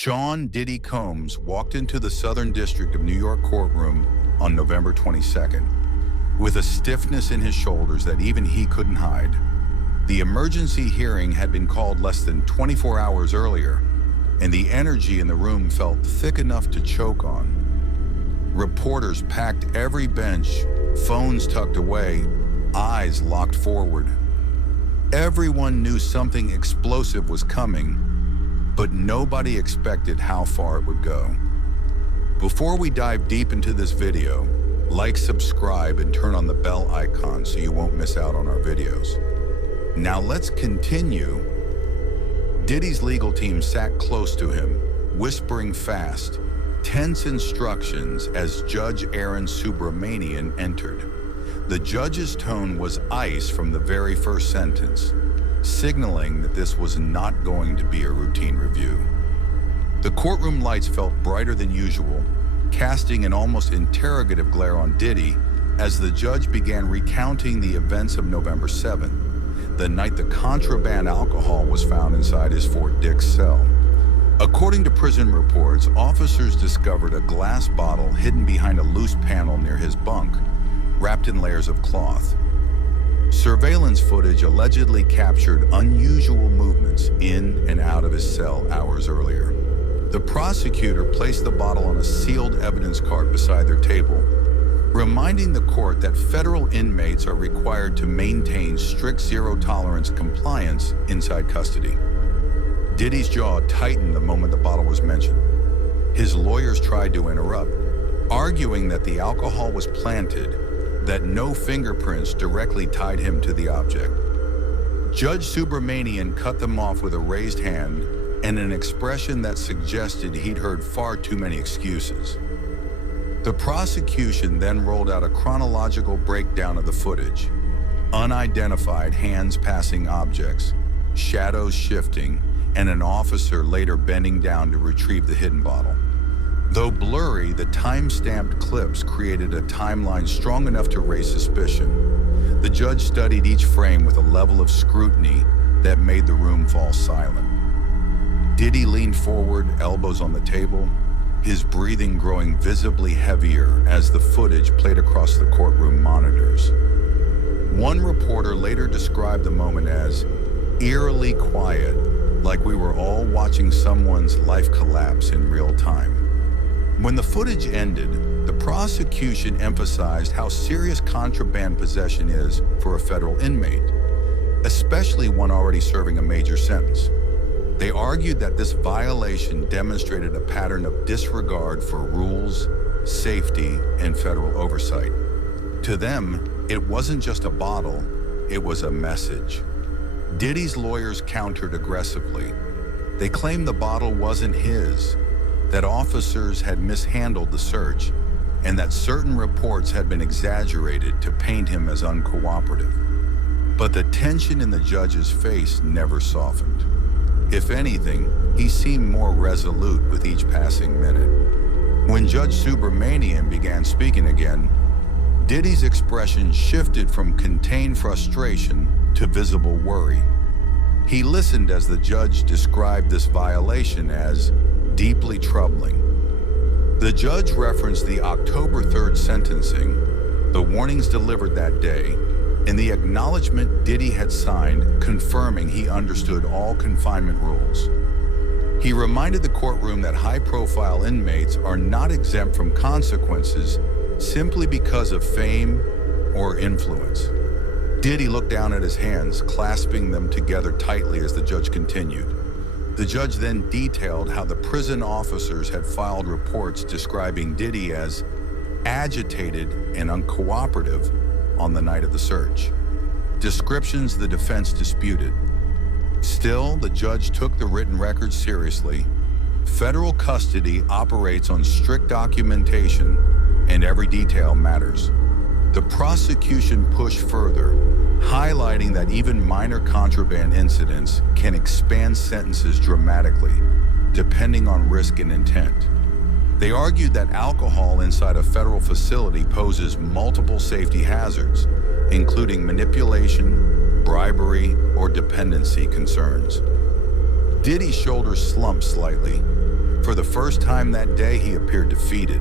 Sean Diddy Combs walked into the Southern District of New York courtroom on November 22nd, with a stiffness in his shoulders that even he couldn't hide. The emergency hearing had been called less than 24 hours earlier, and the energy in the room felt thick enough to choke on. Reporters packed every bench, phones tucked away, eyes locked forward. Everyone knew something explosive was coming, but nobody expected how far it would go. Before we dive deep into this video, like, subscribe, and turn on the bell icon so you won't miss out on our videos. Now let's continue. Diddy's legal team sat close to him, whispering fast, tense instructions as Judge Aaron Subramanian entered. The judge's tone was ice from the very first sentence, signaling that this was not going to be a routine review. The courtroom lights felt brighter than usual, casting an almost interrogative glare on Diddy as the judge began recounting the events of November 7th, the night the contraband alcohol was found inside his Fort Dix cell. According to prison reports, officers discovered a glass bottle hidden behind a loose panel near his bunk, wrapped in layers of cloth. Surveillance footage allegedly captured unusual movements in and out of his cell hours earlier. The prosecutor placed the bottle on a sealed evidence cart beside their table, reminding the court that federal inmates are required to maintain strict zero-tolerance compliance inside custody. Diddy's jaw tightened the moment the bottle was mentioned. His lawyers tried to interrupt, arguing that the alcohol was planted, that no fingerprints directly tied him to the object. Judge Subramanian cut them off with a raised hand and an expression that suggested he'd heard far too many excuses. The prosecution then rolled out a chronological breakdown of the footage: unidentified hands passing objects, shadows shifting, and an officer later bending down to retrieve the hidden bottle. Though blurry, the time-stamped clips created a timeline strong enough to raise suspicion. The judge studied each frame with a level of scrutiny that made the room fall silent. Diddy leaned forward, elbows on the table, his breathing growing visibly heavier as the footage played across the courtroom monitors. One reporter later described the moment as eerily quiet, like we were all watching someone's life collapse in real time. When the footage ended, the prosecution emphasized how serious contraband possession is for a federal inmate, especially one already serving a major sentence. They argued that this violation demonstrated a pattern of disregard for rules, safety, and federal oversight. To them, it wasn't just a bottle, it was a message. Diddy's lawyers countered aggressively. They claimed the bottle wasn't his, that officers had mishandled the search, and that certain reports had been exaggerated to paint him as uncooperative. But the tension in the judge's face never softened. If anything, he seemed more resolute with each passing minute. When Judge Subramanian began speaking again, Diddy's expression shifted from contained frustration to visible worry. He listened as the judge described this violation as deeply troubling. The judge referenced the October 3rd sentencing, the warnings delivered that day, and the acknowledgement Diddy had signed confirming he understood all confinement rules. He reminded the courtroom that high-profile inmates are not exempt from consequences simply because of fame or influence. Diddy looked down at his hands, clasping them together tightly as the judge continued. The judge then detailed how the prison officers had filed reports describing Diddy as agitated and uncooperative on the night of the search, descriptions the defense disputed. Still, the judge took the written record seriously. Federal custody operates on strict documentation, and every detail matters. The prosecution pushed further, highlighting that even minor contraband incidents can expand sentences dramatically, depending on risk and intent. They argued that alcohol inside a federal facility poses multiple safety hazards, including manipulation, bribery, or dependency concerns. Diddy's shoulders slumped slightly. For the first time that day, he appeared defeated.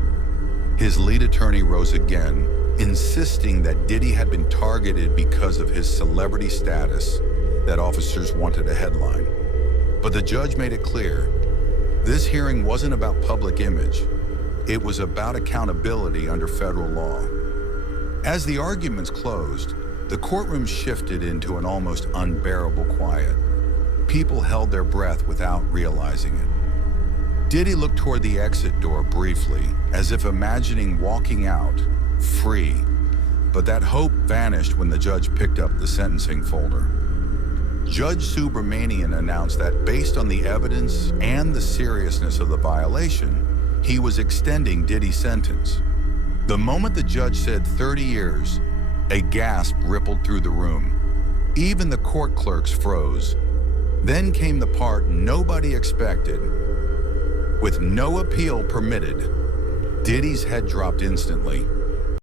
His lead attorney rose again, insisting that Diddy had been targeted because of his celebrity status, that officers wanted a headline. But the judge made it clear, this hearing wasn't about public image. It was about accountability under federal law. As the arguments closed, the courtroom shifted into an almost unbearable quiet. People held their breath without realizing it. Diddy looked toward the exit door briefly, as if imagining walking out, free. But that hope vanished when the judge picked up the sentencing folder. Judge Subramanian announced that based on the evidence and the seriousness of the violation, he was extending Diddy's sentence. The moment the judge said 30 years, a gasp rippled through the room. Even the court clerks froze. Then came the part nobody expected. With no appeal permitted, Diddy's head dropped instantly.